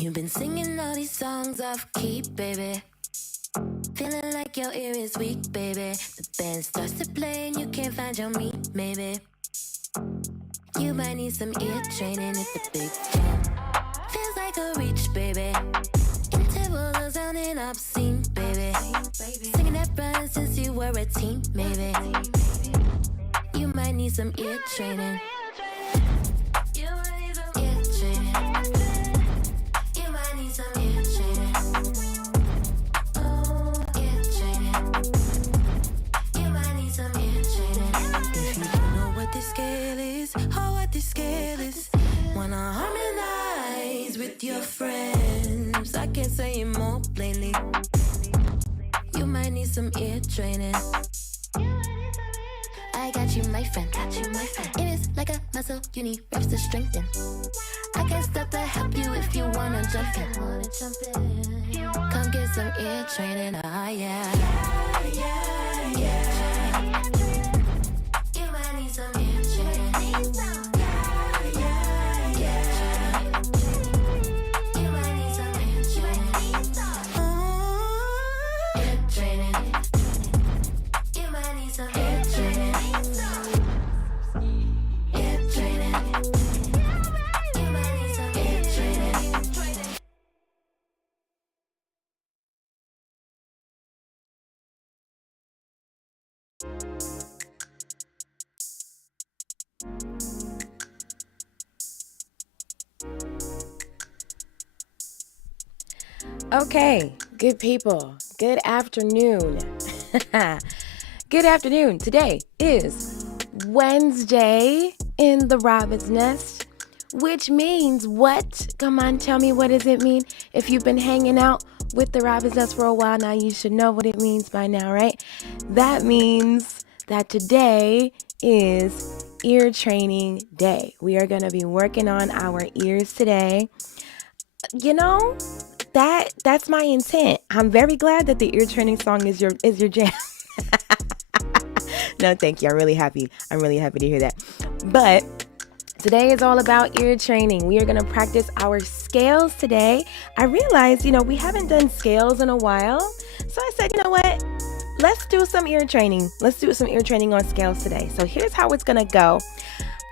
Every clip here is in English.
You've been singing all these songs off key, baby. Feeling like your ear is weak, baby. The band starts to play and you can't find your meat, maybe. You might need some ear training if the big jam feels like a reach, baby. Intervals are sounding obscene, baby. Singing that run since you were a teen, maybe. You might need some ear training. You might need some ear training. You might need some ear training. Oh, ear training. You might need some ear training. If you don't know what this scale is, or what this scale is, wanna harmonize with your friends, I can't say it more plainly. You might need some ear training. I got you, my friend. It is like a muscle, you need reps to strengthen. I can't stop to help you if you wanna jump in. Come get some ear training, yeah. You might need some ear training. You might need some ear training. Ear training. You might need some ear training. Ear training. You might need some ear training. Okay, good people, good afternoon. Good afternoon. Today is Wednesday in the Robin's Nest, which means what? Come on, tell me, what does it mean? If you've been hanging out with the Robin's Nest for a while now, you should know what it means by now, right? That means that today is ear training day. We are going to be working on our ears today. You know, that's my intent. I'm very glad that the ear training song is your jam. No, thank you. I'm really happy to hear that. But today is all about ear training. We are going to practice our scales today. I realized, we haven't done scales in a while. So I said, you know what? Let's do some ear training. Let's do some ear training on scales today. So here's how it's going to go.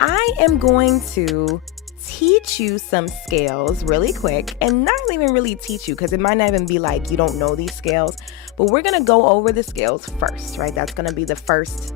I am going to teach you some scales really quick, and not even really teach you because it might not even be like you don't know these scales, but we're gonna go over the scales first, right? That's gonna be the first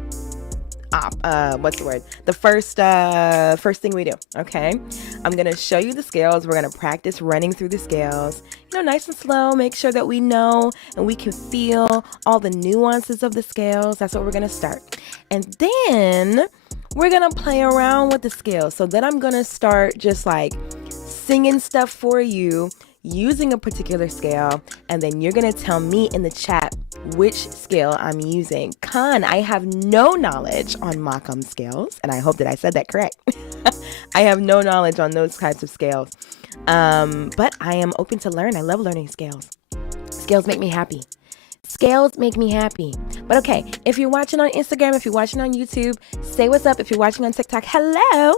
first thing we do. Okay, I'm gonna show you the scales. We're gonna practice running through the scales, nice and slow. Make sure that we know and we can feel all the nuances of the scales. That's what we're gonna start, and then we're going to play around with the scales. So then I'm going to start just like singing stuff for you using a particular scale. And then you're going to tell me in the chat which scale I'm using. I have no knowledge on Macom scales. And I hope that I said that correct. I have no knowledge on those kinds of scales. But I am open to learn. I love learning scales. Scales make me happy. Scales make me happy. But okay, if you're watching on Instagram, if you're watching on YouTube, say what's up. If you're watching on TikTok, hello.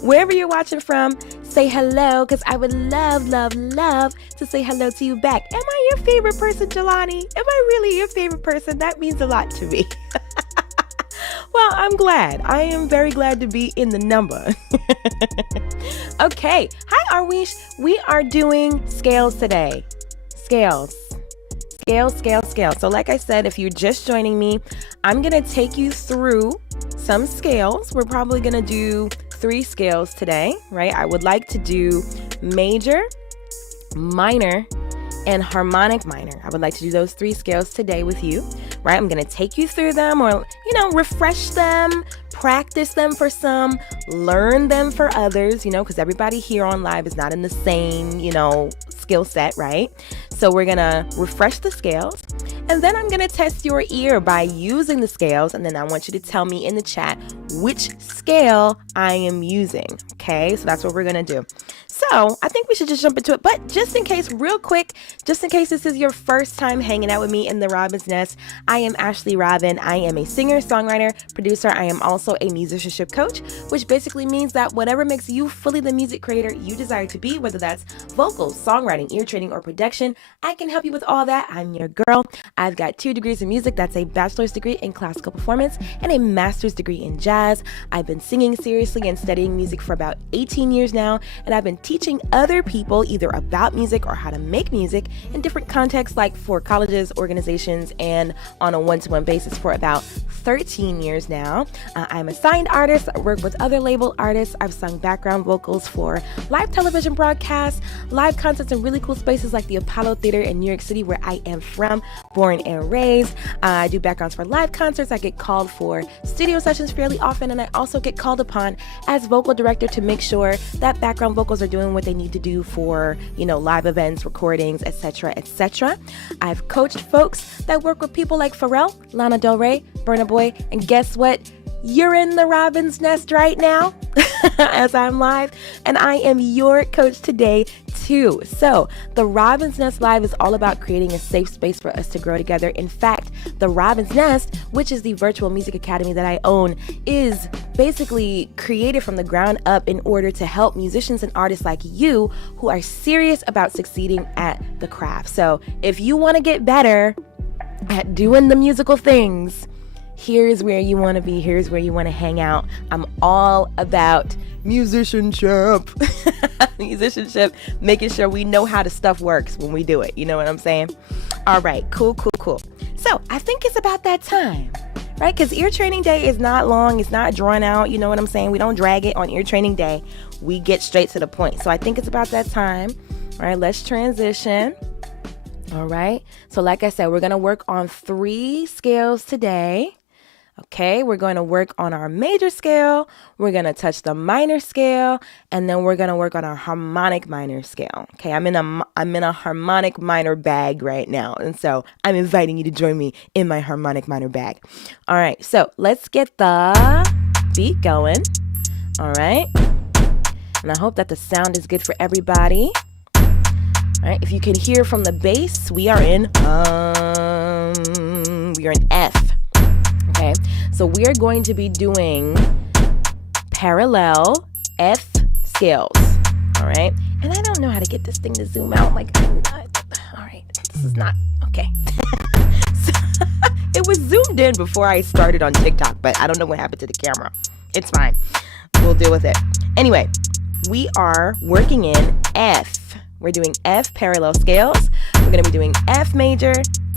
Wherever you're watching from, say hello, because I would love to say hello to you back. Am I your favorite person, Jelani? Am I really your favorite person? That means a lot to me. Well, I'm glad. I am very glad to be in the number. Okay. Hi, Arwish. We are doing scales today. Scales. So like I said, if you're just joining me, I'm going to take you through some scales. We're probably going to do 3 scales today, right? I would like to do major, minor, and harmonic minor. I would like to do those 3 scales today with you, right? I'm going to take you through them, or, refresh them, practice them for some, learn them for others, because everybody here on live is not in the same, skill set, right? So we're going to refresh the scales, and then I'm going to test your ear by using the scales, and then I want you to tell me in the chat which scale I am using, okay? So that's what we're going to do. So I think we should just jump into it. But just in case, real quick, just in case this is your first time hanging out with me in the Robin's Nest, I am Ashley Robin. I am a singer, songwriter, producer. I am also a musicianship coach, which basically means that whatever makes you fully the music creator you desire to be, whether that's vocals, songwriting, ear training, or production, I can help you with all that. I'm your girl. I've got 2 degrees in music. That's a bachelor's degree in classical performance and a master's degree in jazz. I've been singing seriously and studying music for about 18 years now, and I've been teaching other people either about music or how to make music in different contexts, like for colleges, organizations, and on a one-to-one basis for about 13 years now. I'm a signed artist. I work with other label artists. I've sung background vocals for live television broadcasts, live concerts in really cool spaces like the Apollo Theater in New York City, where I am from, born and raised. I do backgrounds for live concerts. I get called for studio sessions fairly often, and I also get called upon as vocal director to make sure that background vocals are doing what they need to do for, live events, recordings, etc., etc. I've coached folks that work with people like Pharrell, Lana Del Rey, Burna Boy, and guess what? You're in the Robin's Nest right now as I'm live, and I am your coach today too. So the Robin's Nest Live is all about creating a safe space for us to grow together. In fact, the Robin's Nest, which is the virtual music academy that I own, is basically created from the ground up in order to help musicians and artists like you who are serious about succeeding at the craft. So if you want to get better at doing the musical things, here's where you want to be. Here's where you want to hang out. I'm all about musicianship. Musicianship, making sure we know how the stuff works when we do it. You know what I'm saying? All right, cool. So I think it's about that time, right? Because ear training day is not long. It's not drawn out. You know what I'm saying? We don't drag it on ear training day. We get straight to the point. So I think it's about that time. All right, let's transition. All right. So like I said, we're going to work on 3 scales today. Okay, we're going to work on our major scale, we're going to touch the minor scale, and then we're going to work on our harmonic minor scale. Okay, I'm in a harmonic minor bag right now, and so I'm inviting you to join me in my harmonic minor bag. All right, so let's get the beat going. All right, and I hope that the sound is good for everybody. All right, if you can hear from the bass, we are in F. Okay, so we're going to be doing parallel F scales, all right? And I don't know how to get this thing to zoom out. All right, this is not, okay. So, it was zoomed in before I started on TikTok, but I don't know what happened to the camera. It's fine. We'll deal with it. Anyway, we are working in F. We're doing F parallel scales. We're going to be doing F major,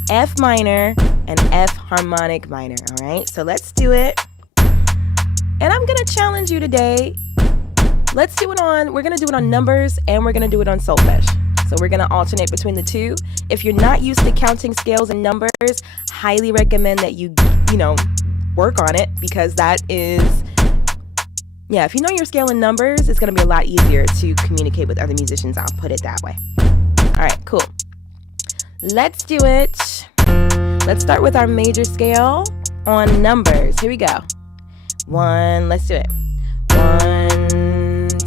F minor, and F harmonic minor, all right? So let's do it. And I'm going to challenge you today. We're going to do it on numbers, and we're going to do it on solfege. So we're going to alternate between the 2. If you're not used to counting scales and numbers, highly recommend that you work on it, because that is, if you know your scale and numbers, it's going to be a lot easier to communicate with other musicians. I'll put it that way. All right, cool. Let's do it. Let's start with our major scale on numbers. Here we go. 1, let's do it. 1,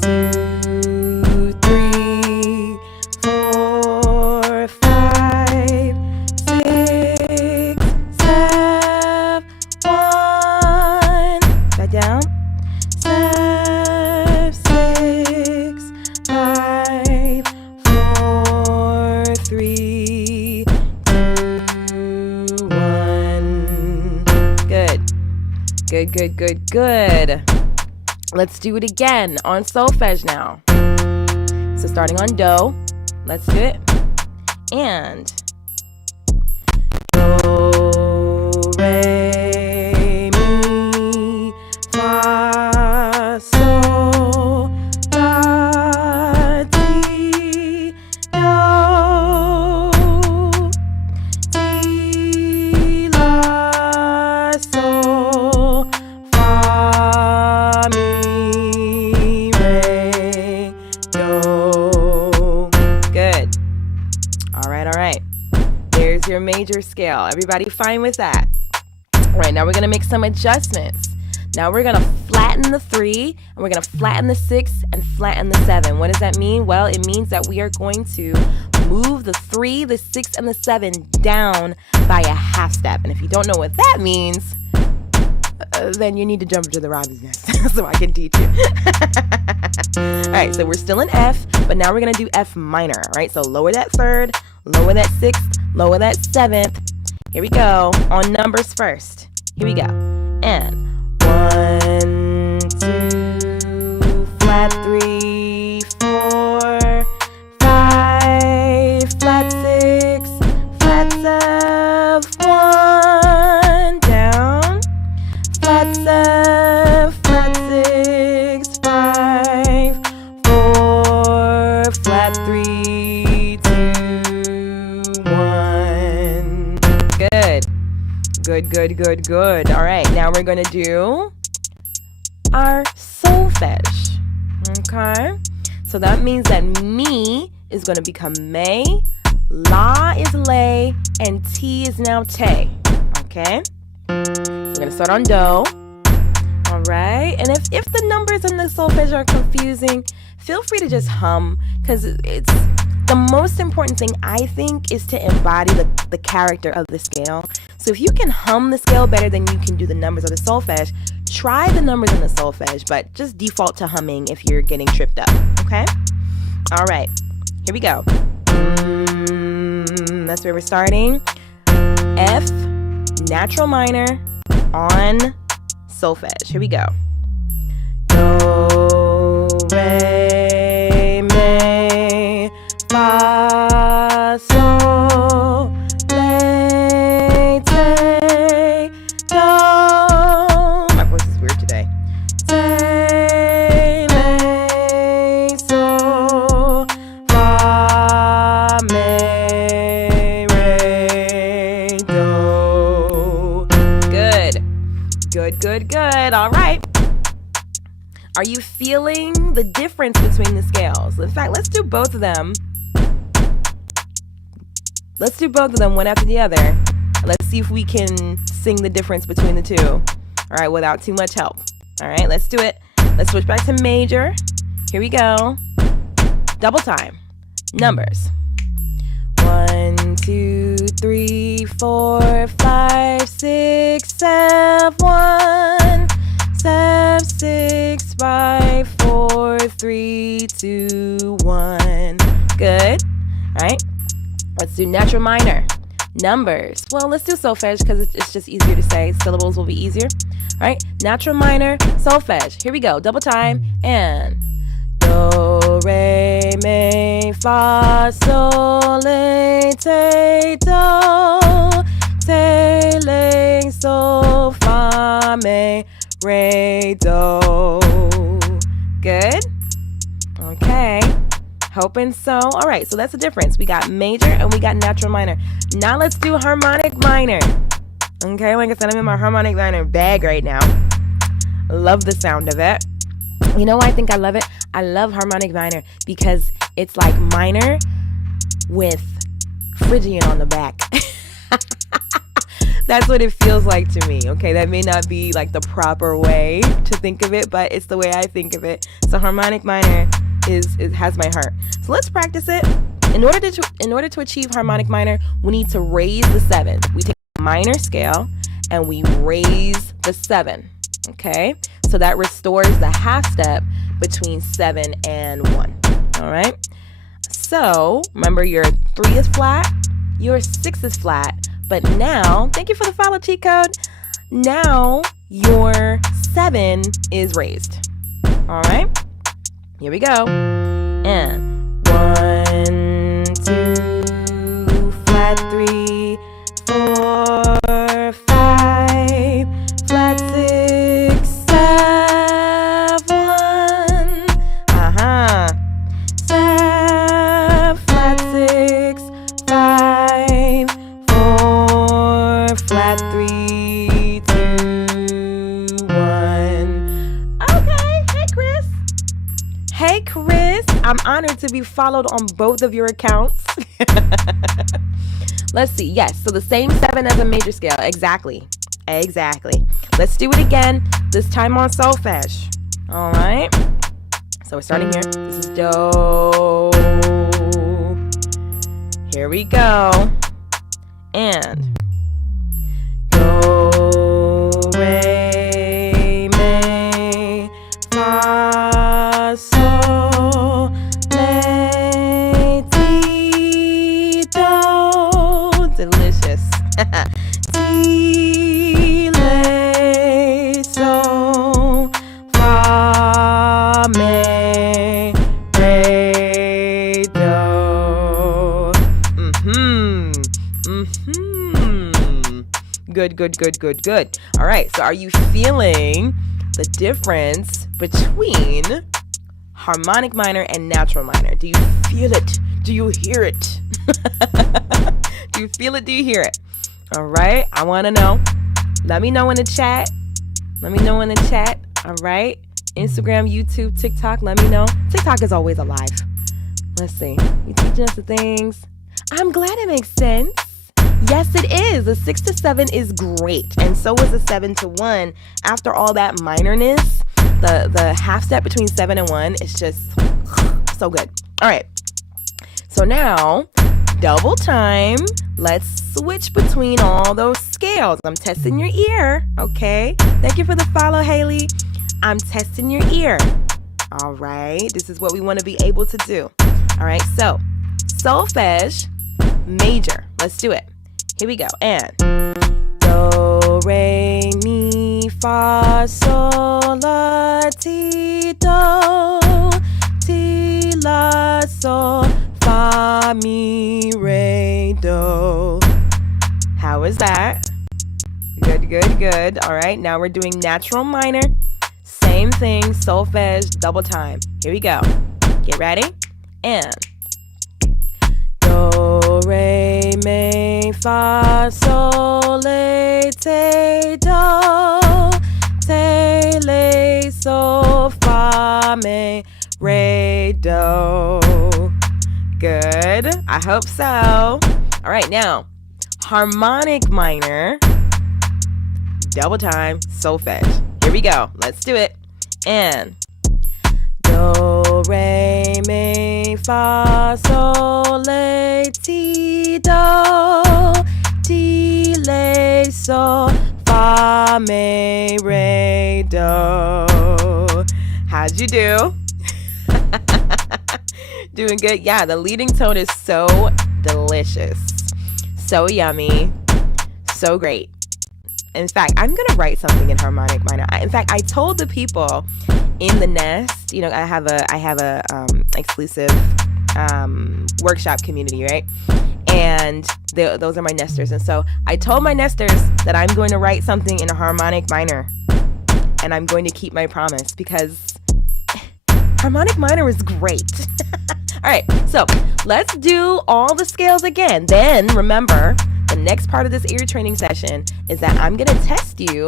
2, 3, 4, 5, 6, 7, 1. Back down. 7, 6, 5, 4, 3, 2, 1. Good. Let's do it again on solfege now. So starting on do, let's do it. And do, re, mi, fa, sol, la, ti, do, ti, la, sol, fa, mi, re, do. Good. All right. There's your major scale. Everybody fine with that? All right, now we're going to make some adjustments. Now we're going to flatten flatten the 3, and we're going to flatten the 6 and flatten the 7. What does that mean? Well, it means that we are going to move the 3, the 6, and the 7 down by a half step. And if you don't know what that means, then you need to jump to the Robin's Nest so I can teach you. All right, so we're still in F, but now we're going to do F minor. All right, so lower that 3rd, lower that 6th, lower that 7th. Here we go. On numbers first. Here we go. And 1, 2, flat 3, 4, 5, flat 6, flat 7, 1, down, flat 7, flat 6, 5, 4, flat 3, 2, 1. Good. Good. All right, now we're going to do our solfege. Okay? So that means that me is going to become may, la is lay, and t is now te. Okay? So we're going to start on do. All right? And if the numbers in the solfege are confusing, feel free to just hum, because it's the most important thing, I think, is to embody the character of the scale. So if you can hum the scale better than you can do the numbers of the solfege, try the numbers in the solfege, but just default to humming if you're getting tripped up, okay? All right, here we go. That's where we're starting. F, natural minor, on solfege. Here we go. Do, re, mi, fa, sol, la, te, do. My voice is weird today. Te, me, sol, fa, me, re, do. Good. All right. Are you feeling the difference between the scales? In fact, let's do both of them. Let's do both of them one after the other. Let's see if we can sing the difference between the two. All right, without too much help. All right, let's do it. Let's switch back to major. Here we go. Double time. Numbers. 1, 2, 3, 4, 5, 6, 7, 1, 7, 6, 5, 4, 3, 2, 1. Good. All right. Let's do natural minor. Numbers. Well, let's do solfege because it's just easier to say. Syllables will be easier. All right. Natural minor, solfege. Here we go. Double time. And do, re, mi, fa, sol, la, te, do. Te, la, sol, fa, mi, re, do. Good? Okay. Hoping so. All right, so that's the difference. We got major and we got natural minor. Now let's do harmonic minor. Okay, like I said, I'm in my harmonic minor bag right now. Love the sound of it. You know why I think I love it? I love harmonic minor because it's like minor with Phrygian on the back. That's what it feels like to me, okay? That may not be like the proper way to think of it, but it's the way I think of it. So harmonic minor has my heart. So let's practice it. In order to achieve harmonic minor, we need to raise the 7. We take a minor scale and we raise the 7, okay? So that restores the half step between 7 and 1, all right? So remember, your 3 is flat, your 6 is flat, but now, thank you for the follow cheat code, now your 7 is raised, all right? Here we go. And 1, 2, flat 3, 4, 5, flat 6, 7, 7, flat 6, 5, 4, flat 3, 2, 1. Okay, hey Chris. Hey Chris, I'm honored to be followed on both of your accounts. Let's see, yes, so the same 7 as a major scale, exactly. Exactly. Let's do it again, this time on solfege. All right. So we're starting here. This is do. Here we go. And do, re, mi, fa, sol, la, ti, do. Delicious. Ti, la, sol, fa, mi, re, do. Good. All right, so are you feeling the difference between harmonic minor and natural minor? Do you feel it? Do you hear it? Do you feel it? Do you hear it? All right, I want to know. Let me know in the chat. All right, Instagram, YouTube, TikTok, let me know. TikTok is always alive. Let's see. You teaching us the things. I'm glad it makes sense. Yes, it is. The 6 to 7 is great. And so is the 7 to 1. After all that minorness, the half step between 7 and 1 is just so good. All right. So now, double time. Let's switch between all those scales. I'm testing your ear. Okay. Thank you for the follow, Haley. I'm testing your ear. All right. This is what we want to be able to do. All right. So, solfege, major. Let's do it. Here we go. And do, re, mi, fa, sol, la, ti, do, ti, la, sol, fa, mi, re, do. How is that? Good. All right, now we're doing natural minor. Same thing, solfege, double time. Here we go. Get ready. And do, re, mi, fa, sol, la, ti, do, ti, la, sol, fa, mi, re, do. Good. I hope so. All right, now harmonic minor, double time, solfege. Here we go. Let's do it. And do, re, mi, fa, sol, la, ti, do, ti, la, sol, fa, mi, re, do. How'd you do? Doing good? Yeah, the leading tone is so delicious. So yummy. So great. In fact, I'm going to write something in harmonic minor. In fact, I told the people in the nest, you know, I have a exclusive workshop community, right? And those are my nesters. And so I told my nesters that I'm going to write something in a harmonic minor. And I'm going to keep my promise because harmonic minor is great. All right, so let's do all the scales again. Then remember, the next part of this ear training session is that I'm going to test you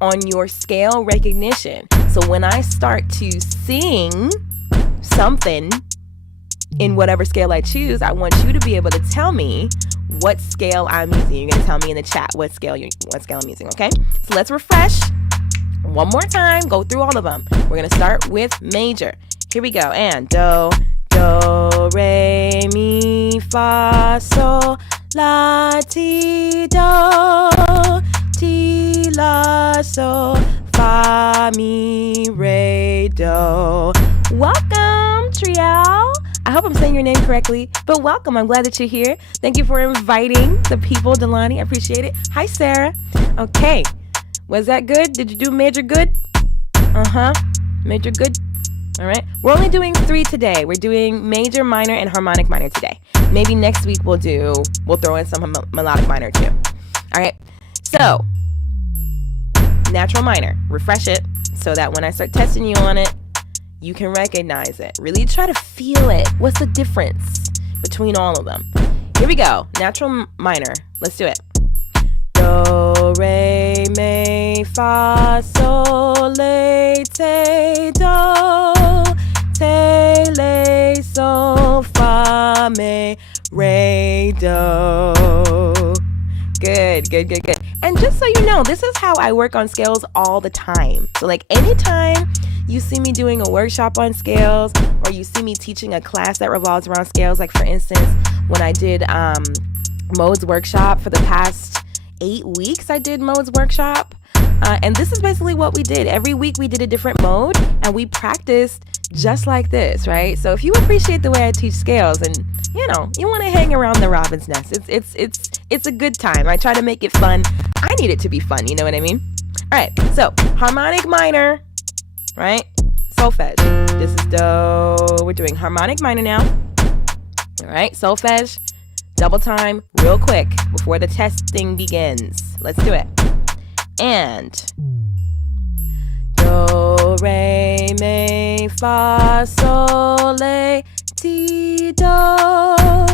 on your scale recognition. So when I start to sing something in whatever scale I choose, I want you to be able to tell me what scale I'm using. You're going to tell me in the chat what scale I'm using, okay? So let's refresh one more time. Go through all of them. We're going to start with major. Here we go. And do, re, mi, fa, sol, la, ti, do, ti, la, sol, fa, mi, re, do. Welcome, Trial. I hope I'm saying your name correctly, but welcome. I'm glad that you're here. Thank you for inviting the people, Delani. I appreciate it. Hi, Sarah. Okay. Was that good? Did you do major good? Major good. All right. We're only doing 3 today. We're doing major, minor, and harmonic minor today. Maybe next week we'll throw in some melodic minor too. All right. So, natural minor. Refresh it so that when I start testing you on it, you can recognize it. Really try to feel it. What's the difference between all of them? Here we go. Natural minor. Let's do it. Do, re, mi, fa, sol, la, ti, do, ti, la, sol, fa, mi, re, do. Good, good, good, good. And just so you know, this is how I work on scales all the time. So like anytime you see me doing a workshop on scales, or you see me teaching a class that revolves around scales, like for instance, when I did Modes workshop for the past 8 weeks, I did Modes workshop. And this is basically what we did. Every week we did a different mode and we practiced just like this, right? So if you appreciate the way I teach scales and you know, you want to hang around the Robin's Nest, it's a good time. I try to make it fun. I need it to be fun, you know what I mean? All right, so harmonic minor, right? Solfege. This is do. We're doing harmonic minor now. All right, solfege, double time, real quick before the testing begins. Let's do it. And do, re, mi, fa, sol, la, ti, do,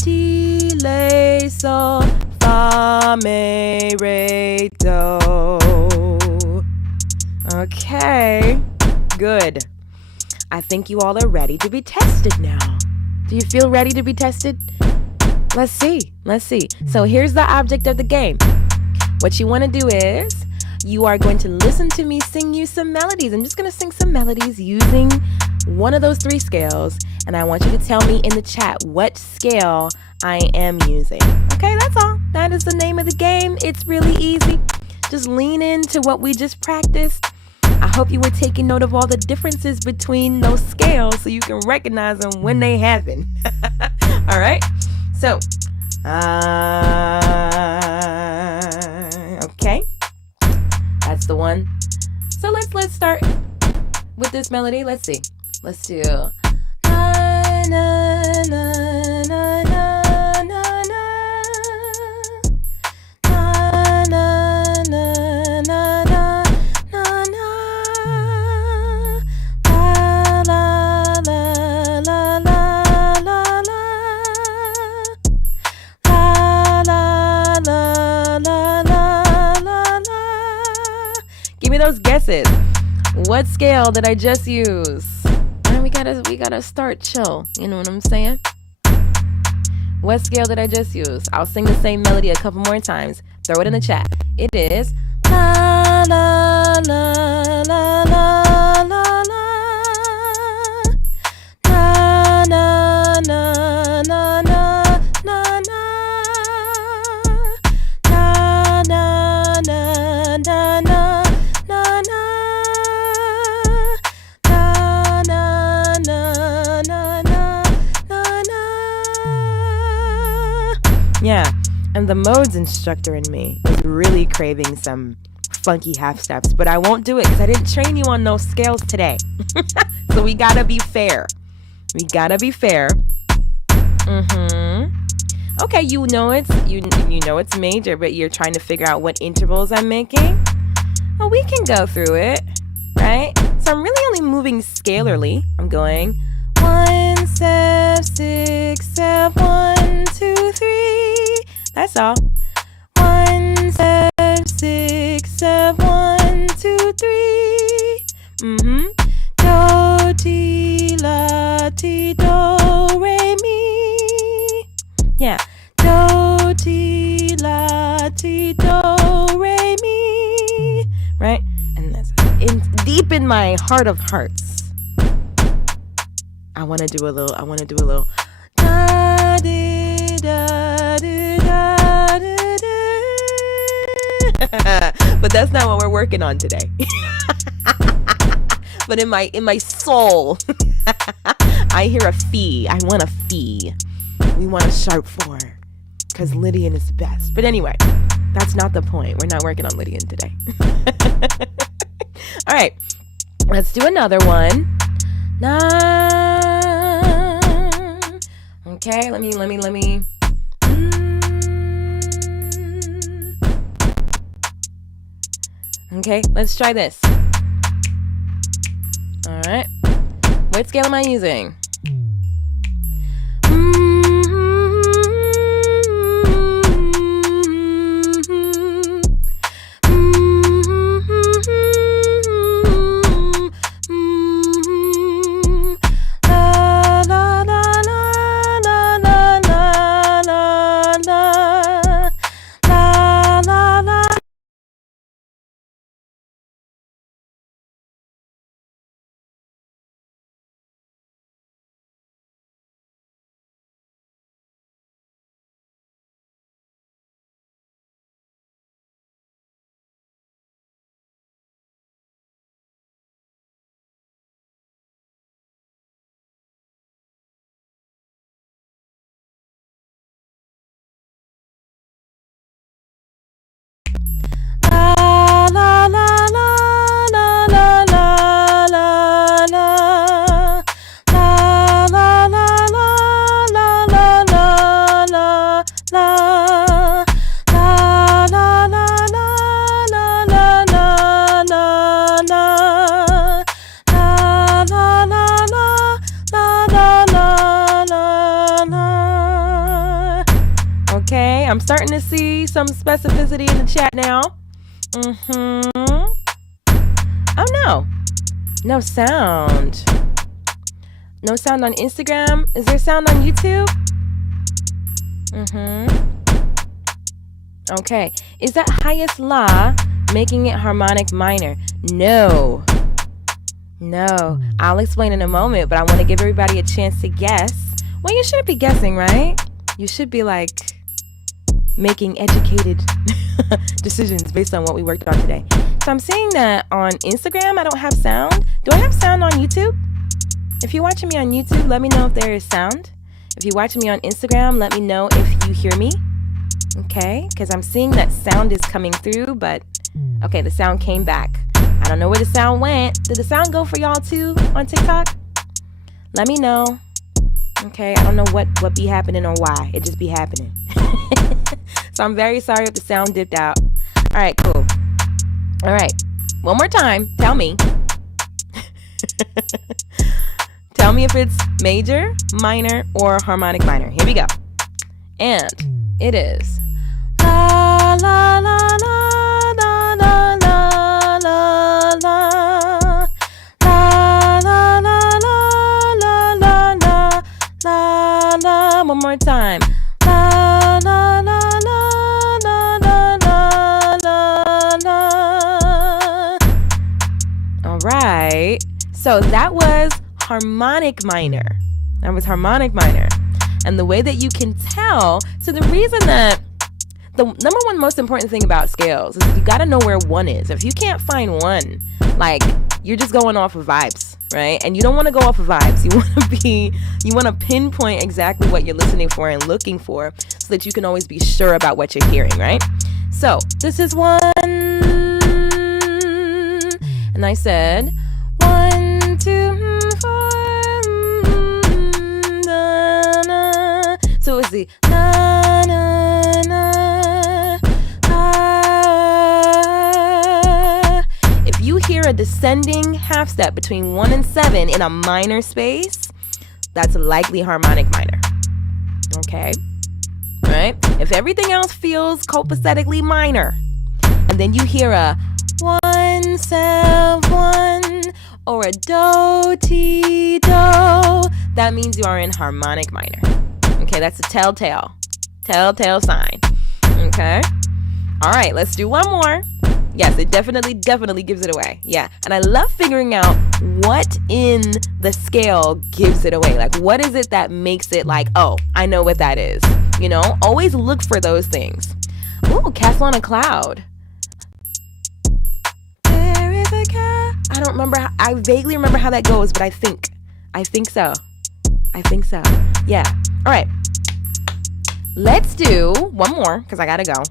ti, la, sol, fa, mi, re, do. Okay, good. I think you all are ready to be tested now. Do you feel ready to be tested? Let's see. So here's the object of the game. What you want to do is you are going to listen to me sing you some melodies. I'm just going to sing some melodies using one of those 3 scales, and I want you to tell me in the chat what scale I am using. Okay, that's all. That is the name of the game. It's really easy. Just lean into what we just practiced. I hope you were taking note of all the differences between those scales so you can recognize them when they happen. All right, so okay, that's the one. So let's start with this melody. Let's see. Let's do na na na na na na na na na na na those guesses. What scale did I just use? And we gotta start chill. You know what I'm saying? What scale did I just use? I'll sing the same melody a couple more times. Throw it in the chat. It is la la la la la la la na na na na na na na na na na na na. Yeah, and the modes instructor in me is really craving some funky half steps, but I won't do it because I didn't train you on those scales today. So we gotta be fair. Okay, you know it's major, but you're trying to figure out what intervals I'm making. Well, we can go through it, right? So I'm really only moving scalarly. I'm going 1, 7, 6, 7, 1, 2, 3. That's all. 1, 7, 6, 7, 1, 2, 3. Do, ti, la, ti, do, re, mi. Yeah. Do, ti, la, ti, do, re, mi. Right? And that's deep in my heart of hearts. I want to do a little da, di, da, di, da, di, da. But that's not what we're working on today. But in my soul, I hear a fee. I want a fee. We want a sharp 4 because Lydian is the best. But anyway, that's not the point. We're not working on Lydian today. All right, let's do another one. Okay, let me. Okay, let's try this. All right, what scale am I using? some specificity in the chat now. Oh no. No sound. No sound on Instagram. Is there sound on YouTube? Okay. Is that highest La making it harmonic minor? No. No. I'll explain in a moment, but I want to give everybody a chance to guess. Well, you shouldn't be guessing, right? You should be like making educated decisions based on what we worked on today. So I'm seeing that on Instagram I don't have sound. Do I have sound on YouTube? If you're watching me on YouTube, let me know if there is sound. If you're watching me on Instagram, let me know if you hear me. Okay, because I'm seeing that sound is coming through, but okay, the sound came back. I don't know where the sound went. Did the sound go for y'all too on TikTok? Let me know. Okay, I don't know what be happening or why. It just be happening. So I'm very sorry if the sound dipped out. All right, cool. All right, one more time. Tell me. Tell me if it's major, minor, or harmonic minor. Here we go. And it is la la la la la la la la la la la la la la la la. One more time. La la la la la la la la la. All right. So that was harmonic minor. That was harmonic minor. And the way that you can tell, so the reason that the number one most important thing about scales is you got to know where one is. If you can't find one, like you're just going off of vibes, right? And you don't want to go off of vibes. You want to pinpoint exactly what you're listening for and looking for so that you can always be sure about what you're hearing, right? So this is one, and I said 1, 2, 4. So it's the na na na ah. If you hear a descending half step between 1 and 7 in a minor space, that's likely harmonic minor. Okay? All right? If everything else feels copacetically minor, and then you hear a 1 7 1 or a do ti do, that means you are in harmonic minor. Okay, that's a telltale sign. Okay. All right, let's do one more. Yes, it definitely gives it away. Yeah, and I love figuring out what in the scale gives it away. Like, what is it that makes it like, oh, I know what that is. You know, always look for those things. Ooh, Castle on a Cloud. There is a cat. I don't remember. I vaguely remember how that goes, but I think so. Yeah. All right. Let's do one more because I gotta go.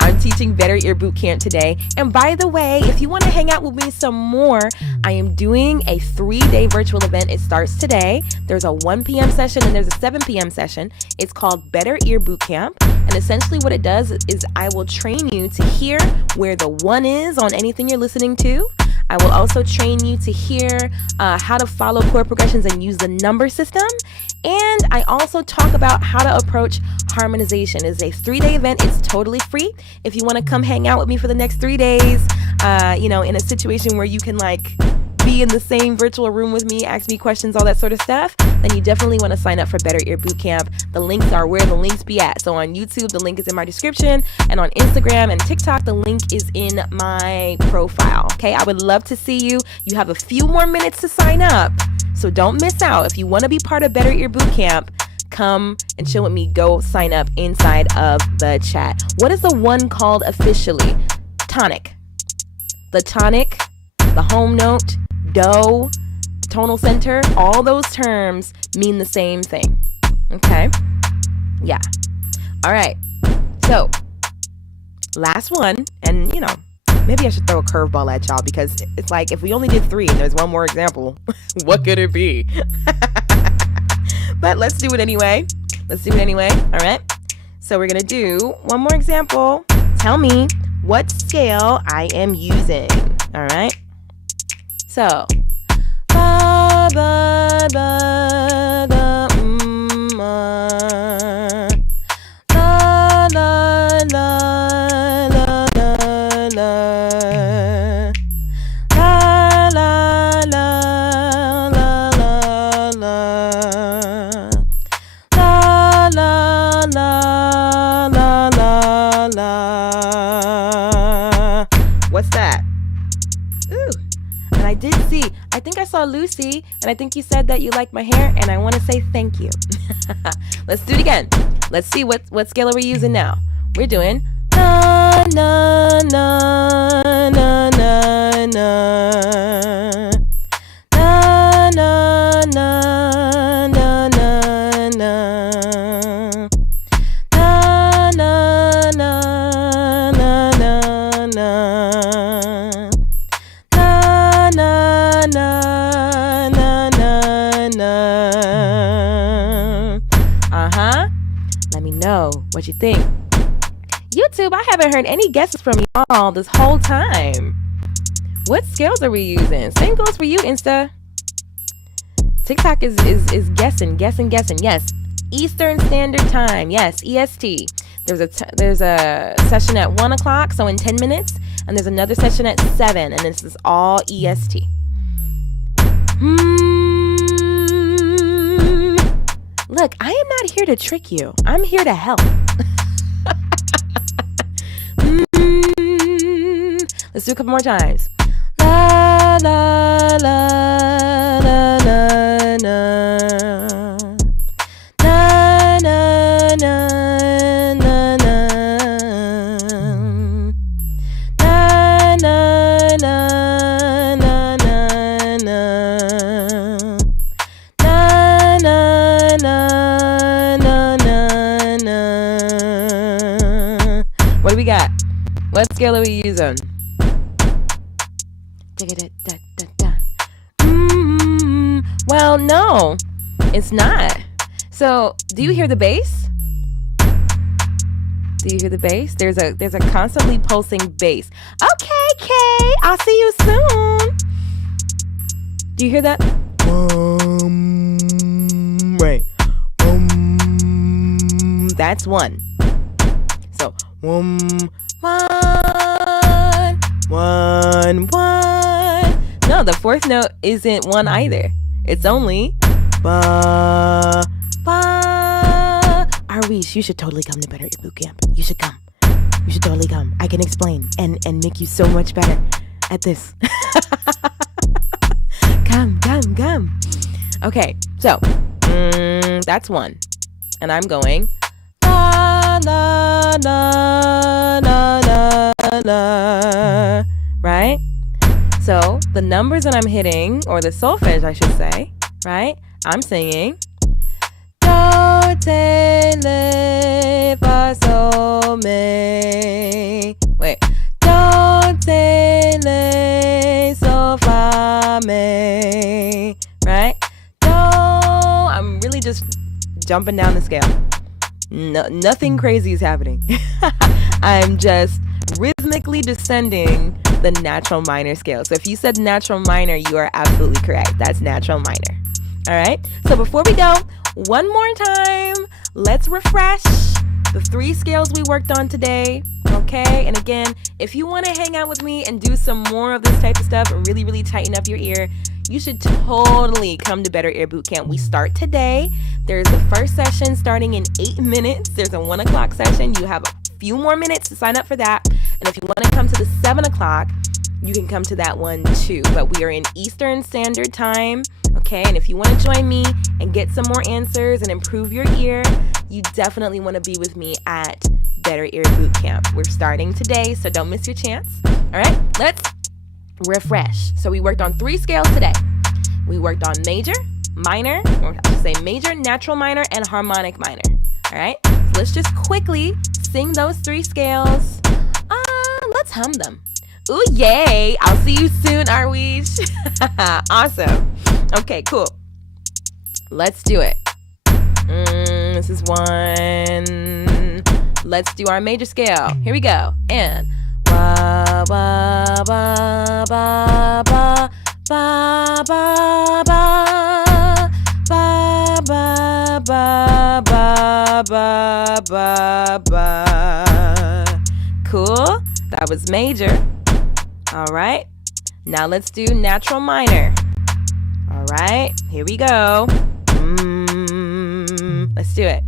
I'm teaching Better Ear Bootcamp today. And by the way, if you want to hang out with me some more, I am doing a 3-day virtual event. It starts today. There's a 1 p.m. session and there's a 7 p.m. session. It's called Better Ear Bootcamp. And essentially what it does is I will train you to hear where the one is on anything you're listening to. I will also train you to hear how to follow chord progressions and use the number system. And I also talk about how to approach harmonization. It's a 3-day event. It's totally free. If you want to come hang out with me for the next 3 days, in a situation where you can like be in the same virtual room with me, ask me questions, all that sort of stuff, then you definitely want to sign up for Better Ear Bootcamp. The links are where the links be at. So on YouTube, the link is in my description, and on Instagram and TikTok, the link is in my profile. Okay, I would love to see you. You have a few more minutes to sign up, so don't miss out. If you want to be part of Better Ear Bootcamp, come and chill with me. Go sign up inside of the chat. What is the one called officially? Tonic. The tonic, the home note, do, tonal center, all those terms mean the same thing. Okay? Yeah. All right. So, last one, and maybe I should throw a curveball at y'all because it's like if we only did 3 and there's one more example, what could it be? But let's do it anyway. All right. So we're going to do one more example. Tell me what scale I am using. All right. So, ba ba ba da la la What's that? Ooh. And I did see, I think I saw Lucy, and I think you said that you like my hair, and I want to say thank you. Let's do it again. Let's see what scale are we using now. We're doing na na na na na na. Na na na na na na. Na na na na na na. Na na na na na. Uh-huh. Let me know what you think. YouTube, I haven't heard any guesses from y'all this whole time. What scales are we using? Same goes for you, Insta. TikTok is guessing. Yes, Eastern Standard Time. Yes, EST. There's a session at 1 o'clock, so in 10 minutes, and there's another session at 7, and this is all EST. Look, I am not here to trick you. I'm here to help. Let's do a couple more times. La la la la la la. Na na na na na. Na na na na na na. Na na na na na. What do we got? What scale are we using? Well, no, it's not. So, do you hear the bass? Do you hear the bass? There's a constantly pulsing bass. Okay, Kay, I'll see you soon. Do you hear that? Right. That's one. So, one. No, the fourth note isn't one either. It's only ba, ba. Arwish, you should totally come to Better Ear Boot Camp. You should come. You should totally come. I can explain and make you so much better at this. Come. Okay, so that's one. And I'm going la la la la la la. Right? So the numbers that I'm hitting, or the solfege I should say, right? I'm singing do, te, le, fa, sol, me. Wait. Do, te, le, sol, fa, me. Right? Do. I'm really just jumping down the scale. Nothing crazy is happening. I'm just rhythmically descending the natural minor scale. So if you said natural minor, you are absolutely correct. That's natural minor. All right. So before we go, one more time, let's refresh the 3 scales we worked on today. Okay. And again, if you want to hang out with me and do some more of this type of stuff, really, really tighten up your ear, you should totally come to Better Ear Boot Camp. We start today. There's the first session starting in 8 minutes. There's a 1 o'clock session. You have a few more minutes to sign up for that. And if you want to come to the 7 o'clock, you can come to that one too. But we are in Eastern Standard Time. Okay, and if you want to join me and get some more answers and improve your ear, you definitely want to be with me at Better Ear Boot Camp. We're starting today, so don't miss your chance. All right, let's refresh. So we worked on 3 scales today. We worked on major, minor, or I should say major, natural minor, and harmonic minor. All right, so let's just quickly sing those 3 scales. Let's hum them. Ooh, yay. I'll see you soon, Arwish. Awesome. Okay, cool. Let's do it. This is 1. Let's do our major scale. Here we go. And ba ba ba ba ba ba ba ba ba ba ba ba ba ba. Cool. That was major. All right. Now let's do natural minor. All right. Here we go. Let's do it.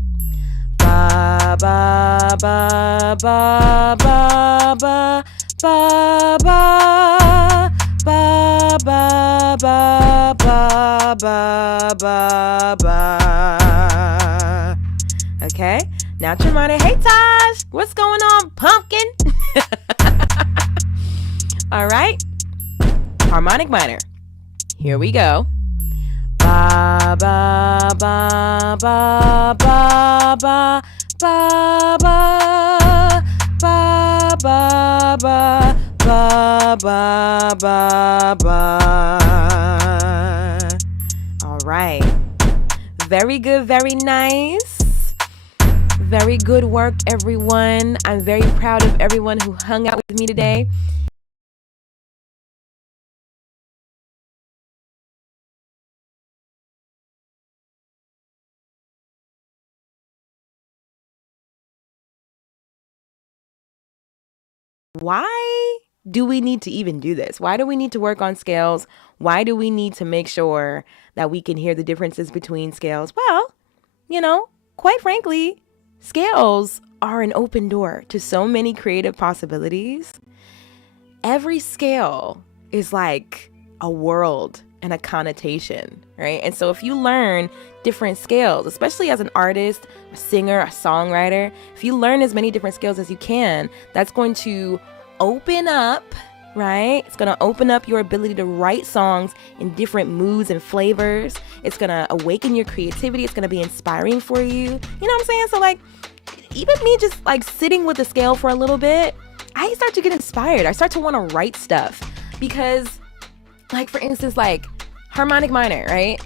Ba ba ba ba ba ba ba ba ba ba ba ba ba ba. Okay, now Tremonti. Hey Taj, what's going on, pumpkin? All right, harmonic minor. Here we go. Ba ba ba ba ba ba ba ba ba ba ba ba ba ba. All right. Very good, very nice. Very good work, everyone. I'm very proud of everyone who hung out with me today. Why do we need to even do this? Why do we need to work on scales? Why do we need to make sure that we can hear the differences between scales? Well, quite frankly, scales are an open door to so many creative possibilities. Every scale is like a world and a connotation, right? And so if you learn different scales, especially as an artist, a singer, a songwriter, if you learn as many different scales as you can, that's going to open up, right? It's going to open up your ability to write songs in different moods and flavors. It's going to awaken your creativity. It's going to be inspiring for you. You know what I'm saying? So like, even me just like sitting with the scale for a little bit, I start to get inspired. I start to want to write stuff because, like, for instance, like harmonic minor, right?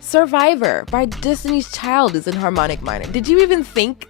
Survivor by Destiny's Child is in harmonic minor. Did you even think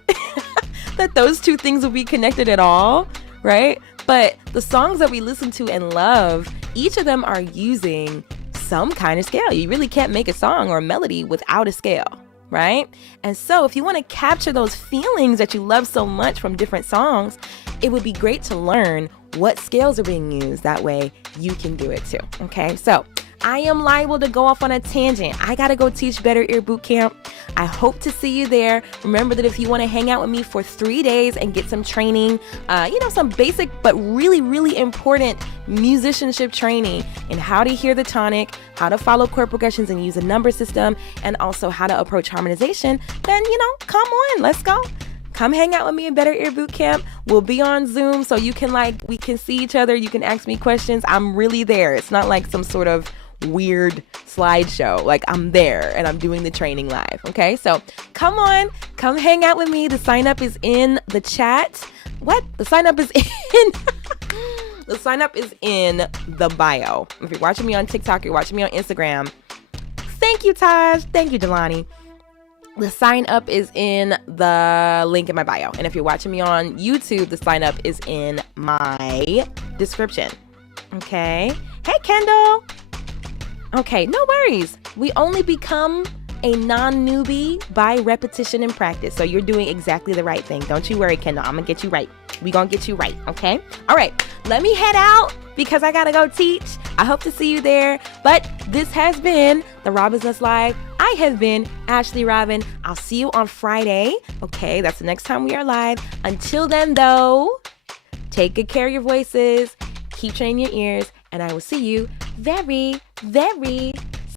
that those two things would be connected at all, right? But the songs that we listen to and love, each of them are using some kind of scale. You really can't make a song or a melody without a scale, right? And so if you want to capture those feelings that you love so much from different songs, it would be great to learn what scales are being used. That way you can do it too. Okay, so I am liable to go off on a tangent. I gotta go teach Better Ear Bootcamp. I hope to see you there. Remember that if you want to hang out with me for 3 days and get some training, some basic but really, really important musicianship training in how to hear the tonic, how to follow chord progressions and use a number system, and also how to approach harmonization, then, come on, let's go. Come hang out with me in Better Ear Bootcamp. We'll be on Zoom so we can see each other. You can ask me questions. I'm really there. It's not like some sort of weird slideshow. Like, I'm there and I'm doing the training live. Okay, so come on, come hang out with me. The sign up is in the chat. What? The sign up is in the sign up is in the bio. If you're watching me on TikTok, you're watching me on Instagram. Thank you, Taj. Thank you, Jelani. The sign up is in the link in my bio. And if you're watching me on YouTube, the sign up is in my description. Okay. Hey, Kendall. Okay, no worries. We only become a non-newbie by repetition and practice. So you're doing exactly the right thing. Don't you worry, Kendall. I'm going to get you right. We going to get you right, okay? All right, let me head out because I got to go teach. I hope to see you there. But this has been the Robin's Nest Live. I have been Ashley Robin. I'll see you on Friday. Okay, that's the next time we are live. Until then, though, take good care of your voices. Keep training your ears. And I will see you very, very